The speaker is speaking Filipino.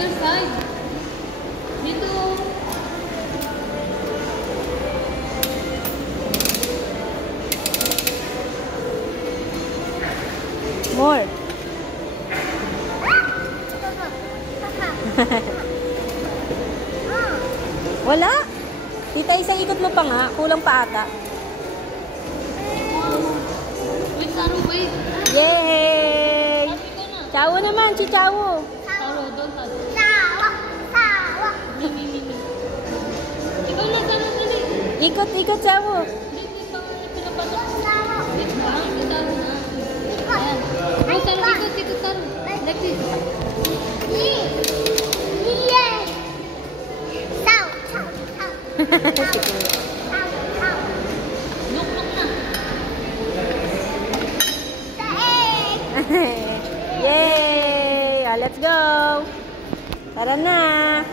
other side. Dito. More. Wala. Tita, isang ikot mo pa nga. Kulang pa ata. Wait, Saru, wait. Yay! Sabi ko na. Chowo naman, si Chowo. Saru, don't touch. Sawa. Mi. Ikaw na, Saru, dali. Ikot, Chowo. Dito pa nga pinapatok. Wait lang, si Saru na. Ayan. Oh, Saru, ikot, Saru. Like this. Look na. Yay! Let's go! Tara na!